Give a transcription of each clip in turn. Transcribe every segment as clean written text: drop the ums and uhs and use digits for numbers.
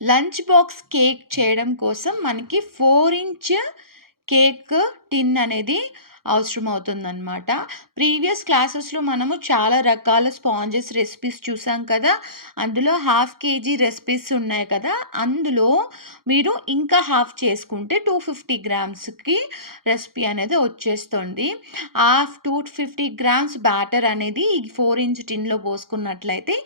Lunch box cake చేయడం కోసం మనకి 4 ఇంచ్ కేక్ టిన్ అనేది అవసరమవుతుందనమాట. ప్రీవియస్ క్లాసెస్‌లో మనము చాలా రకాల స్పాంజెస్ రెసిపీస్ చూసాం కదా! అందులో హాఫ్ కేజీ రెసిపీస్ ఉన్నాయి కదా! అందులో మీరు ఇంకా హాఫ్ చేసుకుంటే 250 గ్రామ్స్‌కి రెసిపీ అనేది వచ్చేస్తుంది. 250 గ్రామ్స్ బ్యాటర్ అనేది ఈ 4 ఇంచ్ టిన్‌లో పోసుకున్నట్లయితే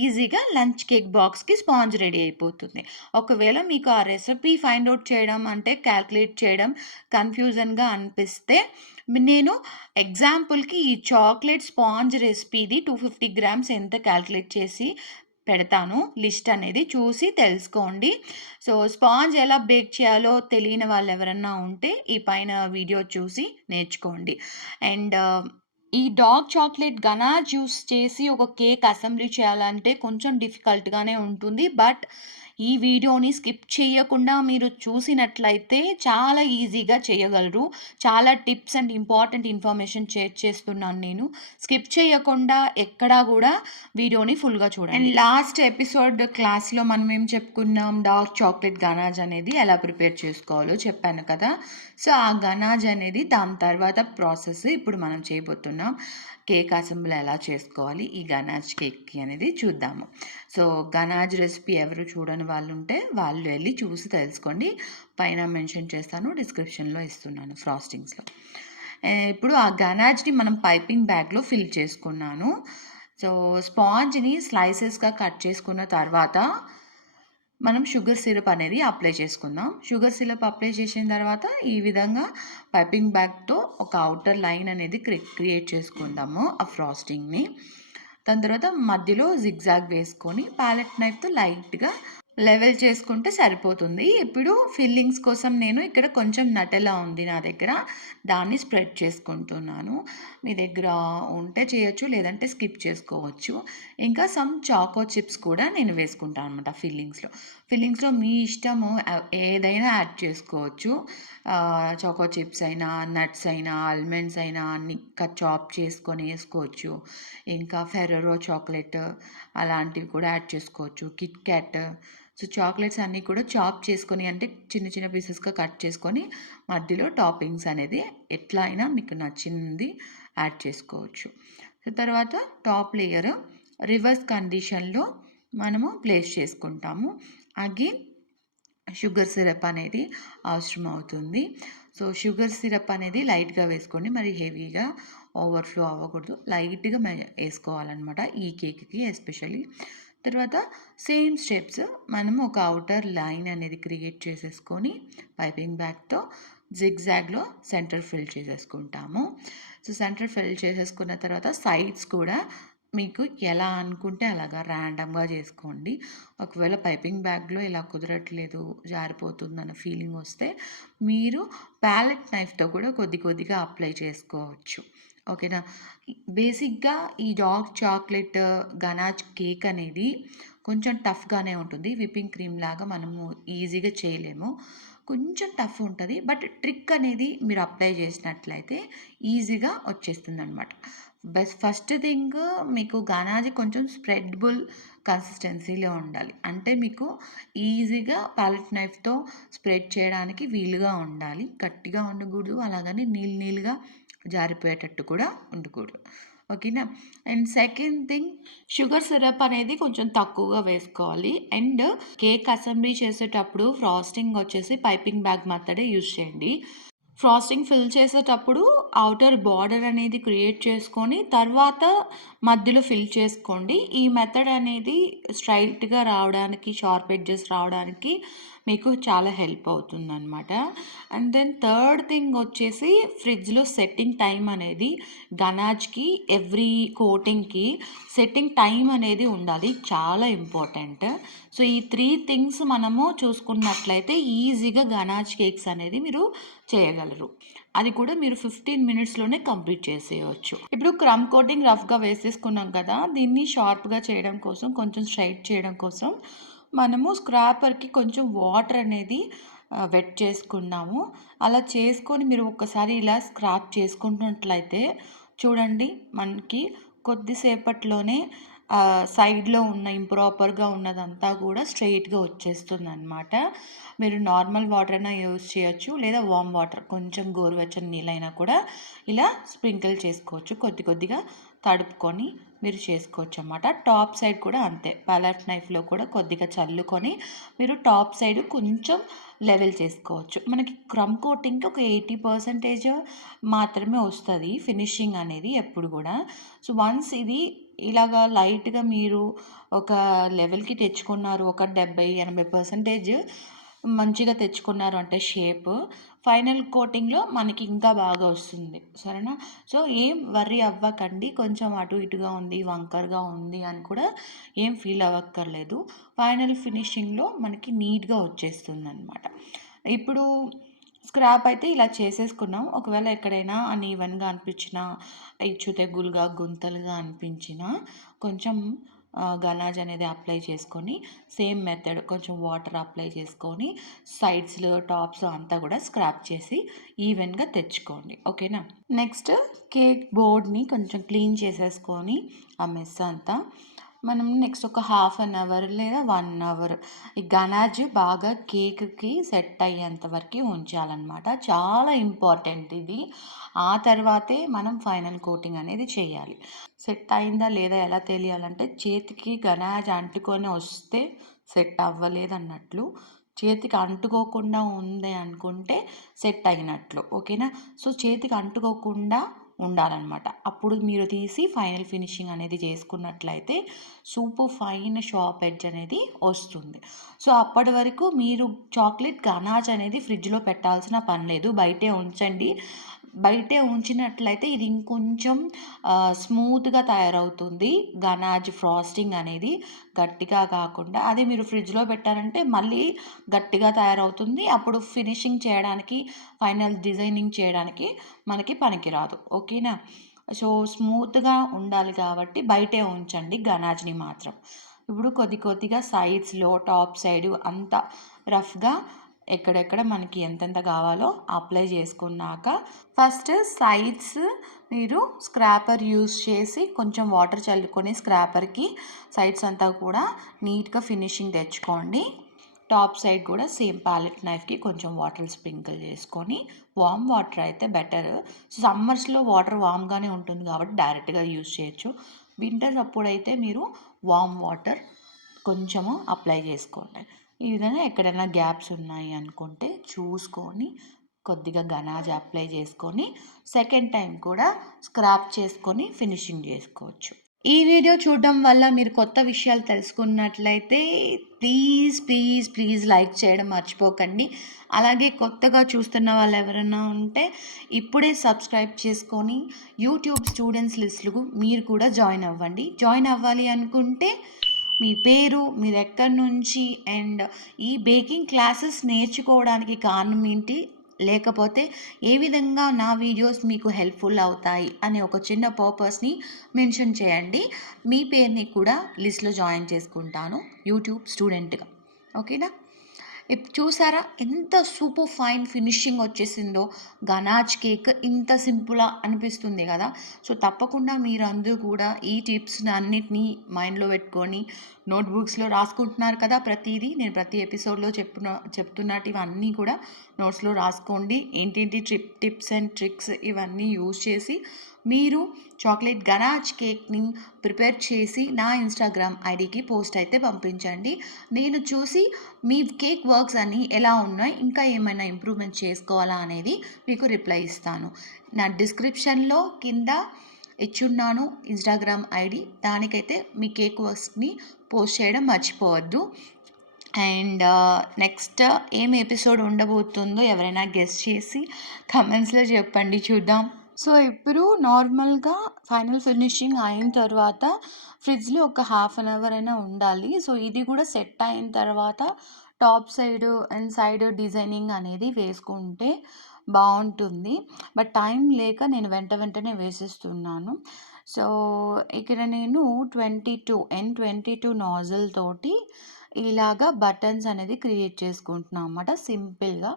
ఈజీగా లంచ్ కేక్ బాక్స్‌కి స్పాంజ్ రెడీ అయిపోతుంది. ఒకవేళ మీకు ఆ రెసిపీ ఫైండ్ ఔట్ చేయడం అంటే క్యాలిక్యులేట్ చేయడం కన్‌ఫ్యూజన్‌గా అనిపిస్తే నేను ఎగ్జాంపుల్‌కి ఈ చాక్లేట్ స్పాంజ్ రెసిపీది 250 గ్రామ్స్ ఎంత క్యాలిక్యులేట్ చేసి పెడతాను. లిస్ట్ అనేది చూసి తెలుసుకోండి. సో, స్పాంజ్ ఎలా బేక్ చేయాలో తెలియని వాళ్ళెవరన్నా ఉంటే ఈ పైన వీడియో చూసి నేర్చుకోండి. అండ్ ఈ డార్క్ చాక్లేట్ గనాష్ యూస్ చేసి ఒక కేక్ అసెంబ్లీ చేయాలంటే కొంచెం డిఫికల్ట్‌గానే ఉంటుంది. బట్ ఈ వీడియోని స్కిప్ చేయకుండా మీరు చూసినట్లయితే చాలా ఈజీగా చేయగలరు. చాలా tips and important information share చేస్తున్నాను నేను. స్కిప్ చేయకుండా ఎక్కడా గూడా వీడియోని ఫుల్‌గా చూడండి. అండ్ లాస్ట్ ఎపిసోడ్ క్లాస్‌లో మనం ఏం చెప్పుకున్నాం, డార్క్ చాక్లేట్ గనాష్ అనేది ఎలా ప్రిపేర్ చేసుకోవాలో చెప్పాను కదా! సో, ఆ గనాష్ అనేది దాని తర్వాత ప్రాసెస్ ఇప్పుడు మనం చేయబోతున్నాం. కేక్ అసెంబ్లీ ఎలా చేసుకోవాలి ఈ గనాష్ కేక్‌కి అనేది చూద్దాము. సో, గనాష్ రెసిపీ ఎవరు చూడని వాళ్ళుంటే వాళ్ళు వెళ్లి చూసి తెలుసుకోండి. పైన మెన్షన్ చేస్తాను. డిస్క్రిప్షన్‌లో ఇస్తున్నాను ఫ్రాస్టింగ్స్‌లో. ఇప్పుడు ఆ గనాష్‌ని మనం పైపింగ్ బ్యాగ్‌లో ఫిల్ చేసుకున్నాను. సో, స్పాంజ్‌ని స్లైసెస్‌గా కట్ చేసుకున్న తర్వాత మనం షుగర్ సిరప్ అనేది అప్లై చేసుకుందాం. షుగర్ సిరప్ అప్లై చేసిన తర్వాత ఈ విధంగా పైపింగ్ బ్యాగ్‌తో ఒక ఔటర్ లైన్ అనేది క్రియేట్ చేసుకుందాము ఆ ఫ్రాస్టింగ్‌ని. దాని తర్వాత మధ్యలో జిగ్‌జాగ్ వేసుకొని ప్యాలెట్ నైఫ్‌తో లైట్‌గా లెవెల్ చేసుకుంటే సరిపోతుంది. ఇప్పుడు ఫిల్లింగ్స్ కోసం నేను ఇక్కడ కొంచెం నటెల్లా ఉంది నా దగ్గర. దాన్ని స్ప్రెడ్ చేసుకుంటున్నాను. మీ దగ్గర ఉంటే చేయొచ్చు, లేదంటే స్కిప్ చేసుకోవచ్చు. ఇంకా సమ్ చాకో చిప్స్ కూడా నేను వేసుకుంటాను అనమాట ఫిల్లింగ్స్‌లో. ఫిల్లింగ్స్‌లో మీ ఇష్టము ఏదైనా యాడ్ చేసుకోవచ్చు. చాకో చిప్స్ అయినా, నట్స్ అయినా, ఆల్మండ్స్ అయినా అన్ని చాప్ చేసుకొని ఏసుకోవచ్చు. ఇంకా ఫెర్రరో చాక్లెట్ అలాంటివి కూడా యాడ్ చేసుకోవచ్చు. Kit Kat. సో, చాక్లెట్స్ అన్నీ కూడా చాప్ చేసుకొని అంటే చిన్న చిన్న పీసెస్‌గా కట్ చేసుకొని మధ్యలో టాపింగ్స్ అనేది ఎట్లా అయినా మీకు నచ్చింది యాడ్ చేసుకోవచ్చు. సో, తర్వాత టాప్ లేయర్ రివర్స్ కండిషన్‌లో మనము ప్లేస్ చేసుకుంటాము. అగైన్ షుగర్ సిరప్ అనేది అవసరం అవుతుంది. సో, షుగర్ సిరప్ అనేది లైట్‌గా వేసుకోండి. మరి హెవీగా ఓవర్‌ఫ్లో అవ్వకూడదు. లైట్‌గా ఏసుకోవాలనమాట ఈ కేక్‌కి ఎస్పెషల్లీ. తర్వాత సేమ్ స్టెప్స్ మనము ఒక ఔటర్ లైన్ అనేది క్రియేట్ చేసేసుకొని పైపింగ్ బ్యాగ్‌తో జిగ్‌జాగ్‌లో సెంటర్ ఫిల్ చేసేసుకుంటాము. సో, సెంటర్ ఫిల్ చేసేసుకున్న తర్వాత సైడ్స్ కూడా మీకు ఎలా అనుకుంటే అలాగా ర్యాండమ్‌గా చేసుకోండి. ఒకవేళ పైపింగ్ బ్యాగ్‌లో ఇలా కుదరట్లేదు, జారిపోతుందన్న ఫీలింగ్ వస్తే మీరు ప్యాలెట్ నైఫ్‌తో కూడా కొద్ది కొద్దిగా అప్లై చేసుకోవచ్చు. ఓకేనా? బేసిక్‌గా ఈ డార్క్ చాక్లెట్ గనాష్ కేక్ అనేది కొంచెం టఫ్‌గానే ఉంటుంది. విప్పింగ్ క్రీమ్ లాగా మనము ఈజీగా చేయలేము. కొంచెం టఫ్ ఉంటది. బట్ ట్రిక్ అనేది మీరు అప్లై చేసినట్లయితే ఈజీగా వచ్చేస్తుందనమాట. ఫస్ట్ థింగ్ మీకు గనాష్ కొంచెం స్ప్రెడబుల్ కన్సిస్టెన్సీలో ఉండాలి. అంటే మీకు ఈజీగా ప్యాలెట్ నైఫ్‌తో స్ప్రెడ్ చేయడానికి వీలుగా ఉండాలి. గట్టిగా ఉండకూడదు. అలాగని నీళ్ళుగా జారిపోయేటట్టు కూడా ఉండకూడదు. ఓకేనా? And second thing sugar syrup అనేది కొంచెం తక్కువగా వేసుకోవాలి. అండ్ కేక్ అసెంబ్లీ చేసేటప్పుడు ఫ్రాస్టింగ్ వచ్చేసి పైపింగ్ బ్యాగ్ మెథడే యూజ్ చేయండి. ఫ్రాస్టింగ్ ఫిల్ చేసేటప్పుడు ఔటర్ బార్డర్ అనేది క్రియేట్ చేసుకొని తర్వాత మధ్యలో ఫిల్ చేసుకోండి. ఈ మెథడ్ అనేది స్ట్రైట్‌గా రావడానికి, షార్ప్ ఎడ్జెస్ రావడానికి మీకు చాలా హెల్ప్ అవుతుందనమాట. అండ్ దెన్ థర్డ్ థింగ్ వచ్చేసి ఫ్రిడ్జ్‌లో సెట్టింగ్ టైమ్ అనేది గనాష్‌కి ఎవ్రీ కోటింగ్‌కి సెట్టింగ్ టైమ్ అనేది ఉండాలి. చాలా ఇంపార్టెంట్. సో, ఈ 3 థింగ్స్ మనము చూసుకున్నట్లయితే ఈజీగా గనాష్ కేక్స్ అనేది మీరు చేయగలరు. అది కూడా మీరు 15 మినిట్స్‌లోనే కంప్లీట్ చేసేయొచ్చు. ఇప్పుడు క్రమ్ కోటింగ్ రఫ్‌గా వేసేసుకున్నాం కదా! దీన్ని షార్ప్‌గా చేయడం కోసం, కొంచెం స్ట్రెయిట్ చేయడం కోసం మనము స్క్రాపర్‌కి కొంచెం వాటర్ అనేది వెట్ చేసుకున్నాము. అలా చేసుకొని మీరు ఒక్కసారి ఇలా స్క్రాప్ చేసుకుంటున్నట్లయితే చూడండి మనకి కొద్దిసేపట్లోనే సైడ్‌లో ఉన్న ఇంప్రాపర్‌గా ఉన్నదంతా కూడా స్ట్రెయిట్‌గా వచ్చేస్తుందనమాట. మీరు నార్మల్ వాటర్ అయినా యూజ్ చేయొచ్చు. లేదా వార్మ్ వాటర్ కొంచెం గోరువెచ్చని నీళ్ళైనా కూడా ఇలా స్ప్రింకిల్ చేసుకోవచ్చు. కొద్ది కొద్దిగా తడుపుకొని మీరు చేసుకోవచ్చనమాట. టాప్ సైడ్ కూడా అంతే. పాలెట్ నైఫ్‌లో కూడా కొద్దిగా చల్లుకొని మీరు టాప్ సైడ్ కొంచెం లెవెల్ చేసుకోవచ్చు. మనకి క్రమ్ కోటింగ్‌కి ఒక 80% మాత్రమే వస్తది ఫినిషింగ్ అనేది ఎప్పుడు గూడా. సో, వన్స్ ఇది ఇలాగా లైట్‌గా మీరు ఒక లెవెల్‌కి తెచ్చుకున్నారు. ఒక 70, 80% మంచిగా తెచ్చుకున్నారు అంటే షేప్, ఫైనల్ కోటింగ్‌లో మనకి ఇంకా బాగా వస్తుంది. సరేనా? సో, ఏం వర్రీ అవ్వకండి. కొంచెం అటు ఇటుగా ఉంది, వంకరగా ఉంది అని కూడా ఏం ఫీల్ అవ్వక్కర్లేదు. ఫైనల్ ఫినిషింగ్‌లో మనకి నీట్‌గా వచ్చేస్తుందనమాట. ఇప్పుడు స్క్రాప్ అయితే ఇలా చేసేసుకున్నాం. ఒకవేళ ఎక్కడైనా అన్‌ఈవెన్‌గా అనిపించినా, హెచ్చు తెగులుగా, గుంతలుగా అనిపించినా కొంచెం గనాజ్ అనేది అప్లై చేసుకొని, సేమ్ మెథడ్ కొంచెం వాటర్ అప్లై చేసుకొని, సైడ్స్‌లో, టాప్స్ అంతా కూడా స్క్రాప్ చేసి ఈవెన్‌గా తెచ్చుకోండి. ఓకేనా? నెక్స్ట్ కేక్ బోర్డ్‌ని కొంచెం క్లీన్ చేసేసుకొని, ఆ మెస్ అంతా మనం నెక్స్ట్ ఒక హాఫ్ అన్ అవర్ లేదా 1 అవర్ ఈ గనాజ్ బాగా కేక్‌కి సెట్ అయ్యేంత వరకు ఉంచాలన్నమాట. చాలా ఇంపార్టెంట్ ఇది. ఆ తర్వాతే మనం ఫైనల్ కోటింగ్ అనేది చేయాలి. సెట్ అయిందా లేదా ఎలా తెలియాలంటే చేతికి గనాజ్ అంటుకొని వస్తే సెట్ అవ్వలేదన్నట్లు. చేతికి అంటుకోకుండా ఉంది అనుకుంటే సెట్ అయినట్లు. ఓకేనా? సో, చేతికి అంటుకోకుండా ఉండాలనమాట. అప్పుడు మీరు తీసి ఫైనల్ ఫినిషింగ్ అనేది చేసుకున్నట్లయితే సూపర్ ఫైన్ షార్ప్ ఎడ్జ్ అనేది వస్తుంది. సో, అప్పటి వరకు మీరు చాక్లెట్ గనాజ్ అనేది ఫ్రిడ్జ్‌లో పెట్టాల్సిన పని లేదు. బయటే ఉంచండి. బయటే ఉంచినట్లయితే ఇది ఇంకొంచెం స్మూత్‌గా తయారవుతుంది. గనాజ్ ఫ్రాస్టింగ్ అనేది గట్టిగా కాకుండా. అదే మీరు ఫ్రిడ్జ్‌లో పెట్టారంటే మళ్ళీ గట్టిగా తయారవుతుంది. అప్పుడు ఫినిషింగ్ చేయడానికి, ఫైనల్ డిజైనింగ్ చేయడానికి మనకి పనికిరాదు. ఓకేనా? సో, స్మూత్‌గా ఉండాలి కాబట్టి బయటే ఉంచండి గనాజ్‌ని మాత్రం. ఇప్పుడు కొద్ది కొద్దిగా సైడ్స్‌లో, టాప్ సైడు అంతా రఫ్‌గా ఎక్కడెక్కడ మనకి ఎంతెంత కావాలో అప్లై చేసుకున్నాక ఫస్ట్ సైడ్స్ మీరు స్క్రాపర్ యూజ్ చేసి కొంచెం వాటర్ చల్లుకొని స్క్రాపర్కి సైడ్స్ అంతా కూడా నీట్‌గా ఫినిషింగ్ తెచ్చుకోండి. టాప్ సైడ్ కూడా సేమ్ ప్యాలెట్ నైఫ్‌కి కొంచెం వాటర్ స్ప్రింకిల్ చేసుకొని వార్మ్ వాటర్ అయితే బెటర్. సమ్మర్స్‌లో వాటర్ వార్మ్‌గానే ఉంటుంది కాబట్టి డైరెక్ట్‌గా యూజ్ చేయొచ్చు. వింటర్స్ అప్పుడైతే మీరు వార్మ్ వాటర్ కొంచెము అప్లై చేసుకోండి. ఈ విధంగా ఎక్కడైనా గ్యాప్స్ ఉన్నాయి అనుకుంటే చూసుకొని కొద్దిగా గనాజ్ అప్లై చేసుకొని సెకండ్ టైం కూడా స్క్రాప్ చేసుకొని ఫినిషింగ్ చేసుకోవచ్చు. ఈ వీడియో చూడడం వల్ల మీరు కొత్త విషయాలు తెలుసుకున్నట్లయితే ప్లీజ్ ప్లీజ్ ప్లీజ్ లైక్ చేయడం మర్చిపోకండి. అలాగే కొత్తగా చూస్తున్న వాళ్ళు ఎవరైనా ఉంటే ఇప్పుడే సబ్స్క్రైబ్ చేసుకొని యూట్యూబ్ స్టూడెంట్స్ లిస్టుకు మీరు కూడా జాయిన్ అవ్వండి. జాయిన్ అవ్వాలి అనుకుంటే మీ పేరు, మీరు ఎక్కడి నుంచి అండ్ ఈ బేకింగ్ క్లాసెస్ నేర్చుకోవడానికి కారణం ఏంటి, లేకపోతే ఏ విధంగా నా వీడియోస్ మీకు హెల్ప్ఫుల్ అవుతాయి అనే ఒక చిన్న పర్పస్ని మెన్షన్ చేయండి. మీ పేరుని కూడా లిస్ట్లో జాయిన్ చేసుకుంటాను యూట్యూబ్ స్టూడెంట్గా. ఓకేనా? చూసారా ఎంత సూపర్ ఫైన్ ఫినిషింగ్ వచ్చేసిందో. గనాజ్ కేక్ ఇంత సింపులా అనిపిస్తుంది కదా. సో, తప్పకుండా మీరందరూ కూడా ఈ టిప్స్ అన్నిటినీ మైండ్లో పెట్టుకొని నోట్బుక్స్లో రాసుకుంటున్నారు కదా. ప్రతిదీ నేను ప్రతి ఎపిసోడ్లో చెప్తున్నటివన్నీ కూడా నోట్స్లో రాసుకోండి. ఏంటేంటి టిప్స్ అండ్ ట్రిక్స్ ఇవన్నీ యూజ్ చేసి మీరు చాక్లెట్ గనాజ్ కేక్ని ప్రిపేర్ చేసి నా ఇన్స్టాగ్రామ్ ఐడికి పోస్ట్ అయితే పంపించండి. నేను చూసి మీ కేక్ వర్క్స్ అన్నీ ఎలా ఉన్నాయి, ఇంకా ఏమైనా ఇంప్రూవ్మెంట్ చేసుకోవాలా అనేది మీకు రిప్లై ఇస్తాను. నా డిస్క్రిప్షన్లో కింద ఇచ్చున్నాను ఇన్స్టాగ్రామ్ ఐడి. దానికైతే మీ కేక్ వర్క్స్ని పోస్ట్ చేయడం మర్చిపోవద్దు. అండ్ నెక్స్ట్ ఏం ఎపిసోడ్ ఉండబోతుందో ఎవరైనా గెస్ చేసి కమెంట్స్లో చెప్పండి, చూద్దాం. సో, ఇప్పుడు నార్మల్‌గా ఫైనల్ ఫినిషింగ్ అయిన తర్వాత ఫ్రిడ్జ్‌లో ఒక హాఫ్ అన్ అవర్ అయినా ఉండాలి. సో, ఇది కూడా సెట్ అయిన తర్వాత top side and side designing అనేది వేసుకుంటే బాగుంటుంది. బట్ టైం లేక నేను వెంటనే వేసేస్తున్నాను. సో, ఇక్కడ నేను 22 నాజిల్ తోటి ఇలాగా బటన్స్ అనేది క్రియేట్ చేసుకుంటున్నాను అన్నమాట సింపుల్‌గా.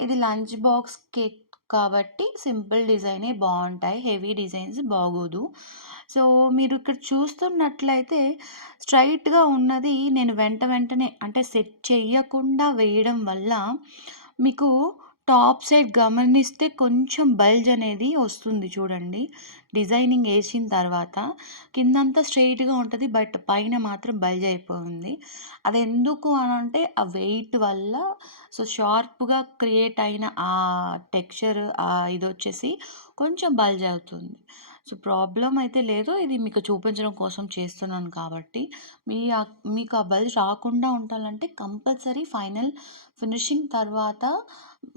ఇది లంచ్ బాక్స్ కేక్ కాబట్టి సింపుల్ డిజైనే బావుంటాయి. హెవీ డిజైన్స్ బాగోదు. సో, మీరు ఇక్కడ చూస్తున్నట్లయితే స్ట్రెయిట్‌గా ఉన్నది నేను వెంటనే అంటే సెట్ చెయ్యకుండా వేయడం వల్ల మీకు టాప్ సైడ్ గమనిస్తే కొంచెం బల్జ్ అనేది వస్తుంది చూడండి. డిజైనింగ్ ఏసిన తర్వాత కిందంతా స్ట్రెయిట్‌గా ఉంటది. బట్ పైన మాత్రం బల్జ్ అయిపోయింది. అదెందుకు అనంటే ఆ వెయిట్ వల్ల సో, షార్ప్‌గా క్రియేట్ అయిన టెక్స్చర్ ఇదొచ్చేసి కొంచెం బల్జ్ అవుతుంది. సో, ప్రాబ్లమ్ అయితే లేదు. ఇది మీకు చూపించడం కోసం చేస్తున్నాను కాబట్టి, మీకు ఆ బల్జ్ రాకుండా ఉండాలంటే కంపల్సరీ ఫైనల్ ఫినిషింగ్ తర్వాత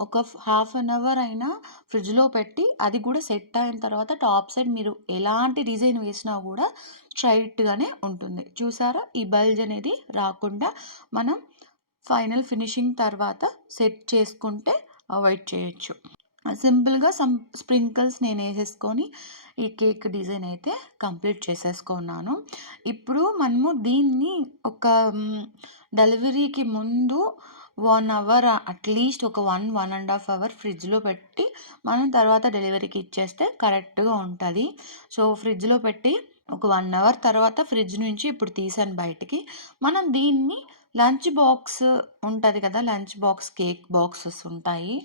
ఒక హాఫ్ అన్ అవర్ అయినా ఫ్రిడ్జ్‌లో పెట్టి, అది కూడా సెట్ అయిన తర్వాత టాప్ సైడ్ మీరు ఎలాంటి డిజైన్ వేసినా గూడా స్ట్రెయిట్‌గానే ఉంటుంది. చూసారా? ఈ బల్జ్ అనేది రాకుండా మనం ఫైనల్ ఫినిషింగ్ తర్వాత సెట్ చేసుకుంటే అవాయిడ్ చేయొచ్చు. సింపుల్‌గా స్ప్రింకిల్స్ నేనేసేసుకొని ఈ కేక్ డిజైన్ అయితే కంప్లీట్ చేసేసుకున్నాను. ఇప్పుడు మనము దీన్ని ఒక డెలివరీకి ముందు 1 అవర్ అట్‌లీస్ట్ ఒక 1 అవర్ ఫ్రిడ్జ్‌లో పెట్టి మనం తర్వాత డెలివరీకి ఇచ్చేస్తే కరెక్ట్‌గా ఉంటది. సో, ఫ్రిడ్జ్‌లో పెట్టి ఒక 1 అవర్ తర్వాత ఫ్రిడ్జ్ నుంచి ఇప్పుడు తీసాను బయటికి. మనం దీన్ని లంచ్ బాక్స్ ఉంటది కదా! లంచ్ బాక్స్ కేక్ బాక్సెస్ ఉంటాయి.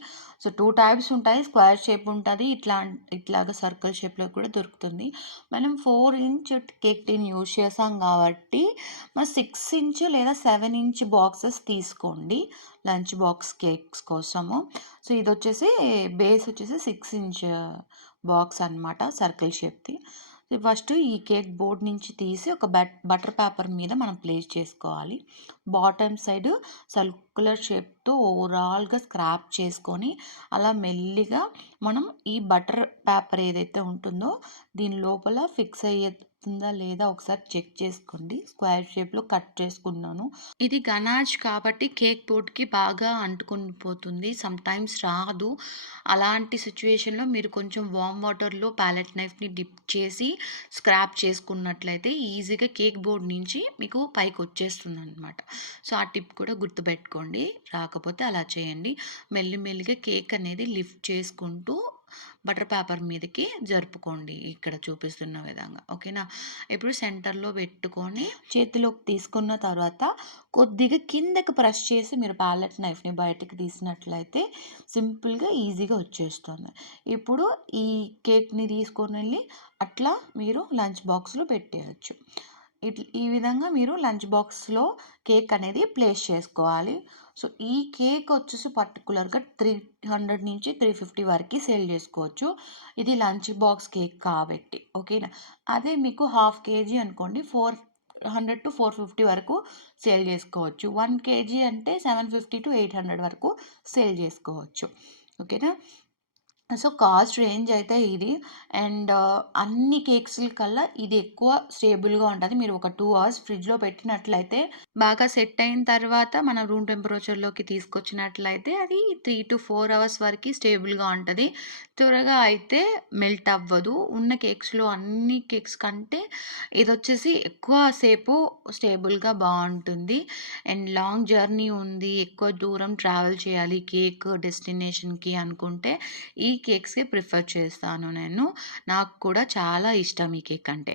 సో, 2 టైప్స్ ఉంటాయి. స్క్వేర్ షేప్ ఉంటది. ఇట్లాగా సర్కిల్ షేప్‌లో కూడా దొరుకుతుంది. మనం 4 ఇంచ్ కేక్ టిన్ యూజ్ చేసాం కాబట్టి, మరి 6 ఇంచ్ లేదా 7 ఇంచ్ బాక్సెస్ తీసుకోండి. లంచ్ బాక్స్ కేక్స్ కోసము. సో, ఇదొచ్చేసి బేస్ వచ్చేసి 6 ఇంచ్ బాక్స్ అనమాట సర్కిల్ షేప్‌ది. ఫస్ట్ ఈ కేక్ బోర్డ్ నుంచి తీసి ఒక బటర్ పేపర్ మీద మనం ప్లేస్ చేసుకోవాలి. బాటమ్ సైడ్ సర్కులర్ షేప్‌తో ఓవరాల్‌గా స్క్రాప్ చేసుకొని, అలా మెల్లిగా మనం ఈ బటర్ పేపర్ ఏదైతే ఉంటుందో దీని లోపల ఫిక్స్ అయ్యేతుందా లేదా ఒకసారి చెక్ చేసుకోండి. స్క్వేర్ షేప్‌లో కట్ చేసుకున్నాను. ఇది గనాష్ కాబట్టి కేక్ బోర్డ్‌కి బాగా అంటుకొని పోతుంది. సమ్‌టైమ్స్ రాదు. అలాంటి సిట్యుయేషన్‌లో మీరు కొంచెం వార్మ్ వాటర్‌లో ప్యాలెట్ నైఫ్‌ని డిప్ చేసి స్క్రాప్ చేసుకున్నట్లయితే ఈజీగా కేక్ బోర్డ్ నుంచి మీకు పైకొచ్చేస్తుందనమాట. సో, ఆ టిప్ కూడా గుర్తుపెట్టుకోండి. రాకపోతే అలా చేయండి. మెల్లిగా కేక్ అనేది లిఫ్ట్ చేసుకుంటూ బటర్ పేపర్ మీదకి జరుపుకోండి. ఇక్కడ చూపిస్తున్న విధంగా. ఓకేనా? ఇప్పుడు సెంటర్‌లో పెట్టుకొని చేతిలోకి తీసుకున్న తర్వాత కొద్దిగా కిందకి ప్రెస్ చేసి మీరు ప్యాలెట్ నైఫ్‌ని బయటకి తీసినట్లయితే సింపుల్‌గా, ఈజీగా వచ్చేస్తుంది. ఇప్పుడు ఈ కేక్‌ని తీసుకొనెళ్ళి అట్లా మీరు లంచ్ బాక్స్‌లో పెట్టేయొచ్చు. ఈ విధంగా మీరు లంచ్ బాక్స్‌లో కేక్ అనేది ప్లేస్ చేసుకోవాలి. సో, ఈ కేక్ వచ్చేసి పర్టిక్యులర్‌గా 300-350 వరకి సేల్ చేసుకోవచ్చు. ఇది లంచ్ బాక్స్ కేక్ కాబట్టి. ఓకేనా? అదే మీకు హాఫ్ కేజీ అనుకోండి 400-450 వరకు సేల్ చేసుకోవచ్చు. 1 కేజీ అంటే 750-800 వరకు సేల్ చేసుకోవచ్చు. ఓకేనా? సో, కాస్ట్ రేంజ్ అయితే ఇది. అండ్ అన్ని కేక్స్‌ల కల్లా ఇది ఎక్కువ స్టేబుల్‌గా ఉంటది. మీరు ఒక 2 అవర్స్ ఫ్రిడ్జ్‌లో పెట్టినట్లయితే బాగా సెట్ అయిన తర్వాత మన రూమ్ టెంపరేచర్‌లోకి తీసుకొచ్చినట్లయితే అది 3-4 అవర్స్ వరకి స్టేబుల్‌గా ఉంటది. త్వరగా అయితే మెల్ట్ అవ్వదు. ఉన్న కేక్స్‌లో అన్ని కేక్స్ కంటే ఇదొచ్చేసి ఎక్కువ సేపు స్టేబుల్‌గా బావుంటుంది. అండ్ లాంగ్ జర్నీ ఉంది. ఎక్కువ దూరం ట్రావెల్ చేయాలి కేక్ డెస్టినేషన్‌కి అనుకుంటే ఈ కేక్స్‌కే ప్రిఫర్ చేస్తాను నేను. నాకు కూడా చాలా ఇష్టం ఈ కేక్ అంటే.